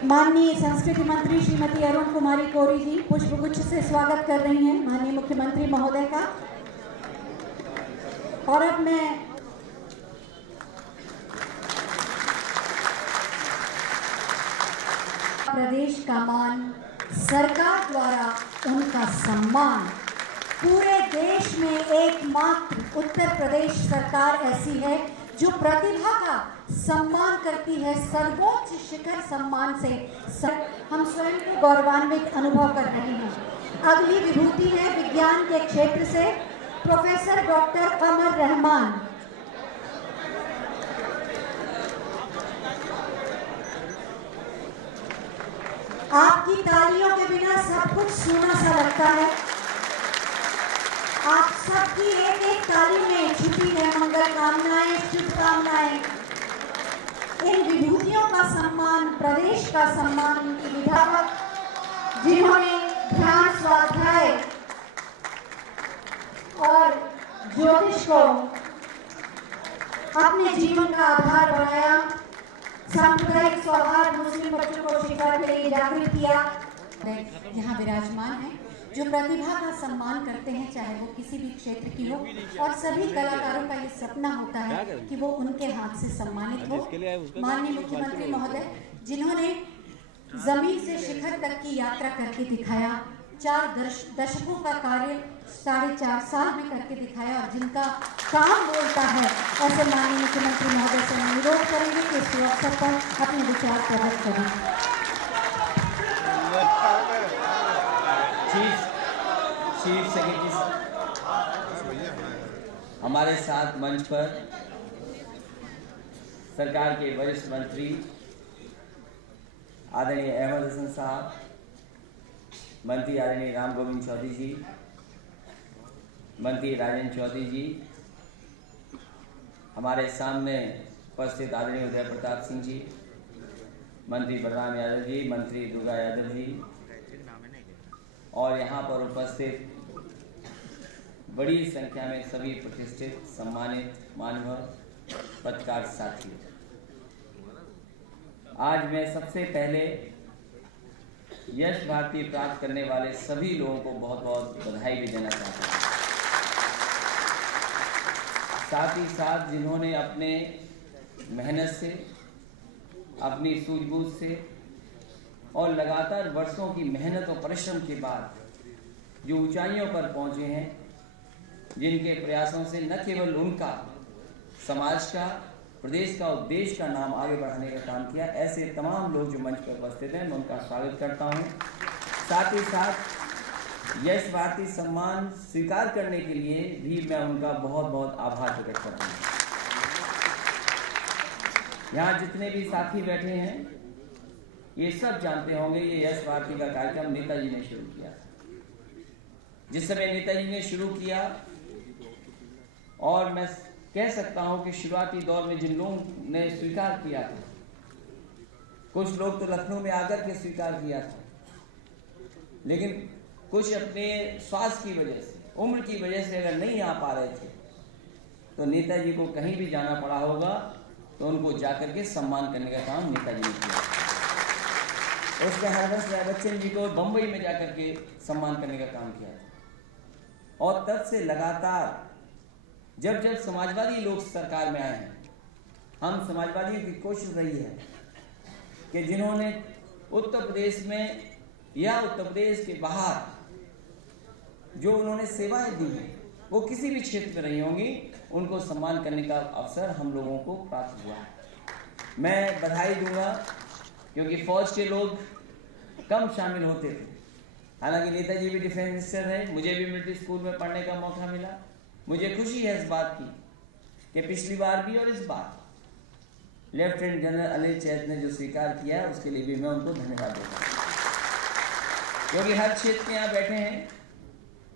माननीय संस्कृति मंत्री श्रीमती अरुण कुमारी कोरी जी पुष्पगुच्छ से स्वागत कर रही हैं माननीय मुख्यमंत्री महोदय का। और अब मैं प्रदेश का मान, सरकार द्वारा उनका सम्मान, पूरे देश में एकमात्र उत्तर प्रदेश सरकार ऐसी है जो प्रतिभा का सम्मान करती है, सर्वोच्च शिखर सम्मान से हम स्वयं को गौरवान्वित अनुभव कर रहे हैं। अगली विभूति है विज्ञान के क्षेत्र से प्रोफेसर डॉक्टर कमर रहमान। आपकी तालियों के बिना सब कुछ सूना सा लगता है। आप सबकी एक एक ताली में छुपी है मंगल कामनाएं, शुभकामनाएं। इन विभूतियों का सम्मान, प्रदेश का सम्मान उनकी विधायक जिन्होंने ध्यान, स्वाध्याय और ज्योतिष को अपने जीवन का आधार बनाया, सांप्रदायिक सौहार्द, मुस्लिम बच्चों को शिक्षा के लिए जागृत किया। यहाँ विराजमान है जो प्रतिभा का सम्मान करते हैं, चाहे वो किसी भी क्षेत्र की हो, और सभी कलाकारों का ये सपना होता है कि वो उनके हाथ से सम्मानित हो। माननीय मुख्यमंत्री महोदय जिन्होंने जमीन से शिखर तक की यात्रा करके दिखाया, 4 दशकों का कार्य 4.5 साल में करके दिखाया, और जिनका काम बोलता है, ऐसे माननीय मुख्यमंत्री महोदय से अनुरोध करेंगे कि इस अवसर पर अपने विचार प्रकट करें। चीफ सेक्रेटरी हमारे साथ मंच पर सरकार के वरिष्ठ मंत्री आदरणीय अहमद हसन साहब, मंत्री आदरणीय राम गोविंद चौधरी जी, मंत्री राजेंद्र चौधरी जी, हमारे सामने उपस्थित आदरणीय उदय प्रताप सिंह जी, मंत्री बलराम यादव जी, मंत्री दुर्गा यादव जी, और यहाँ पर उपस्थित बड़ी संख्या में सभी प्रतिष्ठित सम्मानित मान्यवर पत्रकार साथी, आज मैं सबसे पहले यश भारती प्राप्त करने वाले सभी लोगों को बहुत बहुत बधाई भी देना चाहता हूँ। साथ ही साथ जिन्होंने अपने मेहनत से, अपनी सूझबूझ से और लगातार वर्षों की मेहनत और परिश्रम के बाद जो ऊंचाइयों पर पहुंचे हैं, जिनके प्रयासों से न केवल उनका, समाज का, प्रदेश का और देश का नाम आगे बढ़ाने का काम किया, ऐसे तमाम लोग जो मंच पर उपस्थित हैं, मैं उनका स्वागत करता हूं। साथ ही साथ यश भारती सम्मान स्वीकार करने के लिए भी मैं उनका बहुत बहुत आभार प्रकट करता हूं। यहाँ जितने भी साथी बैठे हैं, ये सब जानते होंगे ये यश भारती का कार्यक्रम नेताजी ने शुरू किया था। जिस समय नेताजी ने शुरू किया, और मैं कह सकता हूं कि शुरुआती दौर में जिन लोगों ने स्वीकार किया था, कुछ लोग तो लखनऊ में आकर के स्वीकार किया था, लेकिन कुछ अपने स्वास्थ्य की वजह से, उम्र की वजह से अगर नहीं आ पा रहे थे, तो नेताजी को कहीं भी जाना पड़ा होगा, तो उनको जाकर के सम्मान करने का काम नेताजी ने किया। उसने हरवंश राय बच्चन जी को बंबई में जाकर के सम्मान करने का काम किया था। और तब से लगातार जब जब समाजवादी लोग सरकार में आए हैं, हम समाजवादियों की कोशिश रही है कि जिन्होंने उत्तर प्रदेश में या उत्तर प्रदेश के बाहर जो उन्होंने सेवाएं दी हैं, वो किसी भी क्षेत्र में रही होंगी, उनको सम्मान करने का अवसर हम लोगों को प्राप्त हुआ है। मैं बधाई दूंगा क्योंकि फौज के लोग कम शामिल होते थे। हालांकि नेताजी भी डिफेंस मिनिस्टर रहे, मुझे भी मिलिट्री स्कूल में पढ़ने का मौका मिला। मुझे खुशी है इस बात की कि पिछली बार भी और इस बार लेफ्टिनेंट जनरल अनिल चैत ने जो स्वीकार किया है, उसके लिए भी मैं उनको धन्यवाद देता हूँ। क्योंकि हर क्षेत्र में यहाँ बैठे हैं,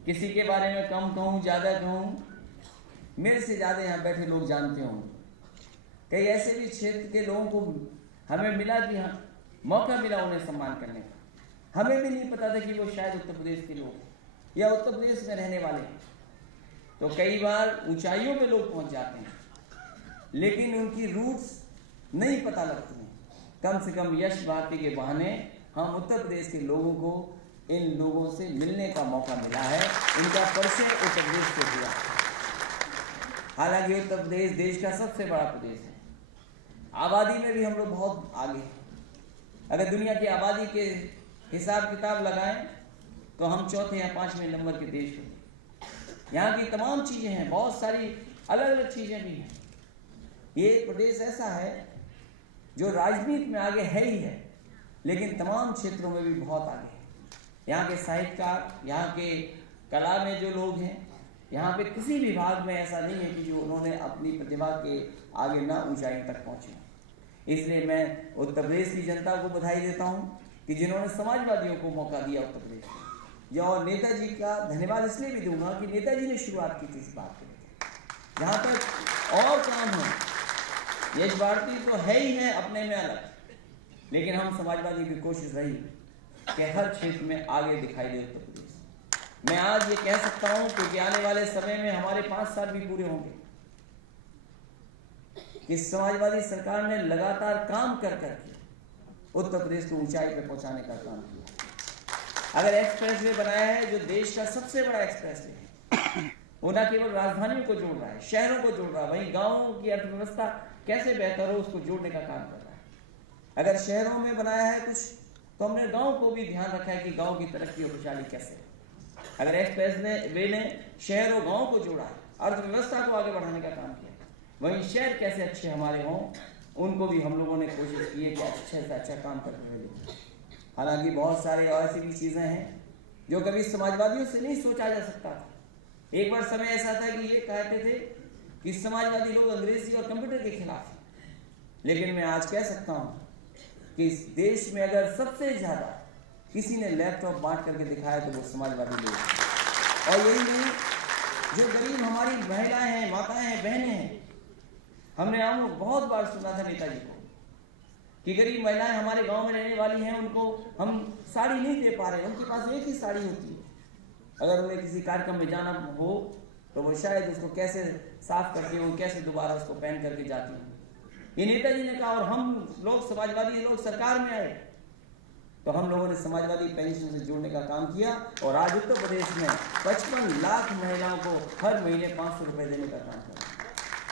किसी के बारे में कम कहूँ ज़्यादा कहूँ, मेरे से ज़्यादा यहाँ बैठे लोग जानते होंगे। कई ऐसे भी क्षेत्र के लोगों को हमें मिला कि हाँ, मौका मिला उन्हें सम्मान करने का। हमें भी नहीं पता था कि वो शायद उत्तर प्रदेश के लोग या उत्तर प्रदेश में रहने वाले हैं। तो कई बार ऊंचाइयों पे लोग पहुंच जाते हैं, लेकिन उनकी रूट्स नहीं पता लगती हैं। कम से कम यश भारती के बहाने हम उत्तर प्रदेश के लोगों को इन लोगों से मिलने का मौका मिला है। इनका परिचय उत्तर प्रदेश से हुआ। हालांकि उत्तर प्रदेश देश का सबसे बड़ा प्रदेश है, आबादी में भी हम लोग बहुत आगे हैं। अगर दुनिया की आबादी के हिसाब किताब लगाएं तो हम चौथे या 5वें नंबर के देश हैं। यहाँ की तमाम चीज़ें हैं, बहुत सारी अलग अलग चीज़ें भी हैं। ये प्रदेश ऐसा है जो राजनीति में आगे है ही है, लेकिन तमाम क्षेत्रों में भी बहुत आगे है। यहाँ के साहित्यकार, यहाँ के कला में जो लोग हैं, यहाँ पे किसी भी भाग में ऐसा नहीं है कि जो उन्होंने अपनी प्रतिभा के आगे ना ऊंचाई तक पहुँचे। इसलिए मैं उत्तर प्रदेश की जनता को बधाई देता हूँ कि जिन्होंने समाजवादियों को मौका दिया उत्तर प्रदेश में। और नेताजी का धन्यवाद इसलिए भी दूंगा कि नेताजी ने शुरुआत की थी इस बात के लिए। जहाँ तक और काम है, यश भारती तो है ही है अपने में अलग, लेकिन हम समाजवादी की कोशिश रही कि हर क्षेत्र में आगे दिखाई दे उत्तर प्रदेश। मैं आज ये कह सकता हूं क्योंकि आने वाले समय में हमारे 5 साल भी पूरे होंगे कि समाजवादी सरकार ने लगातार काम कर करके उत्तर प्रदेश को ऊंचाई पर पहुंचाने का काम किया। अगर एक्सप्रेस वे बनाया है जो देश का सबसे बड़ा एक्सप्रेस वे है, वो न केवल राजधानियों को जोड़ रहा है, शहरों को जोड़ रहा है, वहीं गाँवों की अर्थव्यवस्था कैसे बेहतर हो उसको जोड़ने का काम कर रहा है। अगर शहरों में बनाया है कुछ, तो हमने गांव को भी ध्यान रखा है कि गांव की तरक्की और खुशहाली कैसे। अगर एक्सप्रेस वे ने शहर और गांव को जोड़ा है, अर्थव्यवस्था को आगे बढ़ाने का काम किया, वहीं शहर कैसे अच्छे हमारे हों उनको भी हम लोगों ने कोशिश की है कि अच्छे से अच्छा काम करते हुए। हालांकि बहुत सारे ऐसी भी चीज़ें हैं जो कभी समाजवादियों से नहीं सोचा जा सकता था। एक बार समय ऐसा था कि ये कहते थे कि समाजवादी लोग अंग्रेजी और कंप्यूटर के खिलाफ हैं, लेकिन मैं आज कह सकता हूँ कि इस देश में अगर सबसे ज़्यादा किसी ने लैपटॉप बांट करके दिखाया तो वो समाजवादी लोग हैं। और यही नहीं, जो गरीब हमारी महिलाएं हैं, माताएं हैं, बहनें हैं, हमने बहुत बार सुना था नेताजी को कि गरीब महिलाएं हमारे गांव में रहने वाली हैं, उनको हम साड़ी नहीं दे पा रहे, उनके पास एक ही साड़ी होती है। अगर उन्हें किसी कार्यक्रम में जाना हो तो वो शायद उसको कैसे साफ करके वो कैसे दोबारा उसको पहन करके जाती हैं। ये नेताजी ने कहा, और हम लोग समाजवादी लोग सरकार में आए तो हम लोगों ने समाजवादी पेंशन से जोड़ने का काम किया, और आज उत्तर प्रदेश में 55 लाख महिलाओं को हर महीने 500 रुपये देने का काम कर।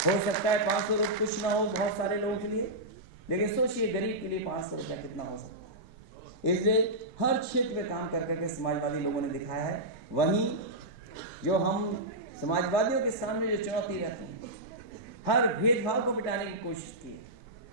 हो सकता है 500 रुपये कुछ ना हो बहुत सारे लोगों के लिए, लेकिन सोचिए गरीब के लिए 500 रुपया कितना हो सकता है। इसलिए हर क्षेत्र में काम कर करके समाजवादी लोगों ने दिखाया है। वहीं जो हम समाजवादियों के सामने जो चुनौती रहती है, हर भेदभाव को मिटाने की कोशिश की,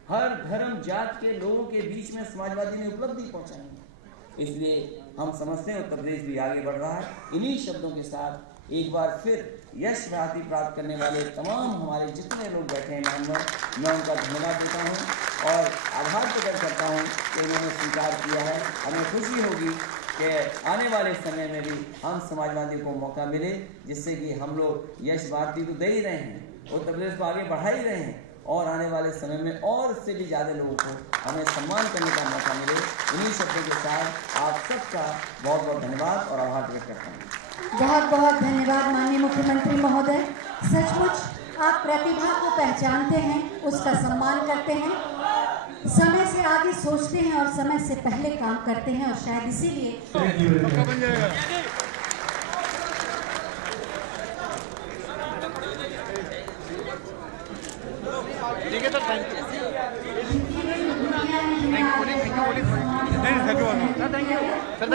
हर धर्म जात के लोगों के बीच में समाजवादी ने उपलब्धि पहुंचाई है। इसलिए हम समझते हैं उत्तर प्रदेश भी आगे बढ़ रहा है। इन्हीं शब्दों के साथ एक बार फिर यश भारती प्राप्त करने वाले तमाम हमारे जितने लोग बैठे हैं मेंबर, मैं उनका धन्यवाद देता हूं और आभार प्रकट करता हूं कि उन्होंने स्वीकार किया है। हमें खुशी होगी कि आने वाले समय में भी हम समाजवादी को मौका मिले, जिससे कि हम लोग यश भारती तो दे ही रहे हैं, उत्तर प्रदेश को आगे बढ़ा ही रहे हैं, और आने वाले समय में और से भी ज़्यादा लोगों को हमें सम्मान करने का मौका मिले। इन्हीं शब्दों के साथ आप सबका बहुत बहुत धन्यवाद और आभार व्यक्त करता हूँ। बहुत बहुत धन्यवाद माननीय मुख्यमंत्री महोदय। सचमुच आप प्रतिभा को पहचानते हैं, उसका सम्मान करते हैं, समय से आगे सोचते हैं और समय से पहले काम करते हैं, और शायद इसीलिए